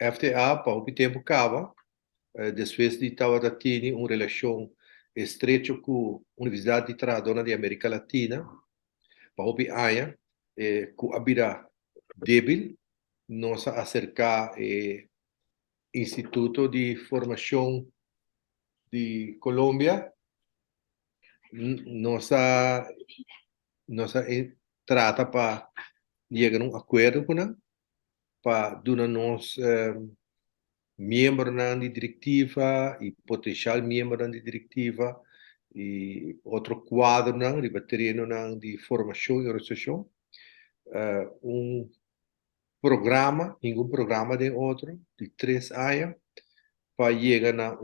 FTA para o tempo cava, depois de estava tendo uma relação estreita com a Universidade de Tradona de América Latina, para o AIA, com a vida débil, nos acercar Instituto de Formação de Colômbia, nossa trata para chegar a um acordo com ela, para dar nos membros da diretiva e potencial membro da diretiva e outro quadro de terreno de formação e organização, programa, nenhum programa de outro, de 3 anos, para chegar a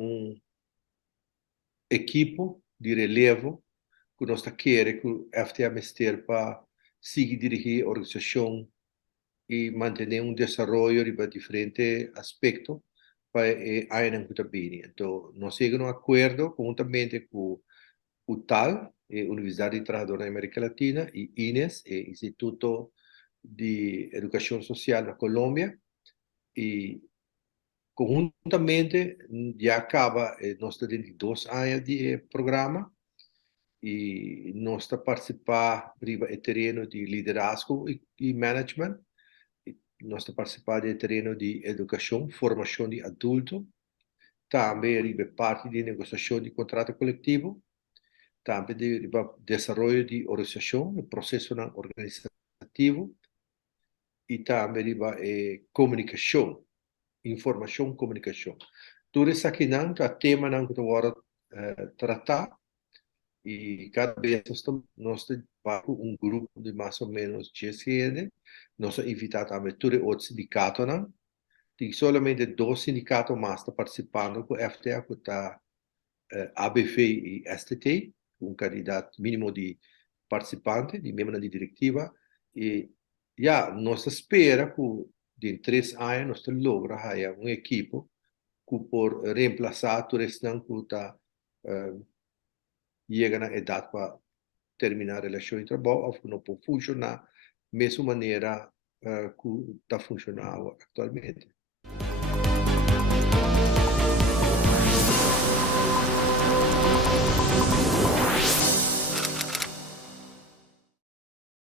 equipo de relevo que nós queremos que o FTA Mister para seguir dirigir a organização e manter desenvolvimento de diferentes aspectos para a ANA bem. Então, nós chegamos a um acordo conjuntamente com o TAL, Universidade de Trabajadores da América Latina, e INES, Instituto de Educação Social da Colômbia, e conjuntamente já acaba, nós temos 2 anos de programa, e nós estamos participar do terreno de liderazgo e management, e nós estamos participar do terreno de educação, formação de adulto, também riba parte de negociação de contrato coletivo, também de desenvolvimento de organização, o processo organizativo, e também riba comunicação, informação, comunicação. Tudo isso aqui não é tema não que eu vou tratar, e cada vez nós temos um grupo de mais ou menos 10 gente, nós invitamos também todos os sindicatos, não? Tem somente 2 sindicatos mais participando com o FTA, que está ABF e STT, um candidato mínimo de participante, de membro da diretiva, e já nós espera que em 3 anos nós logra uma equipe que por reemplaçar todo esse que está chega na idade para terminar a relação de trabalho, ou que não pode funcionar da mesma maneira que está funcionando atualmente.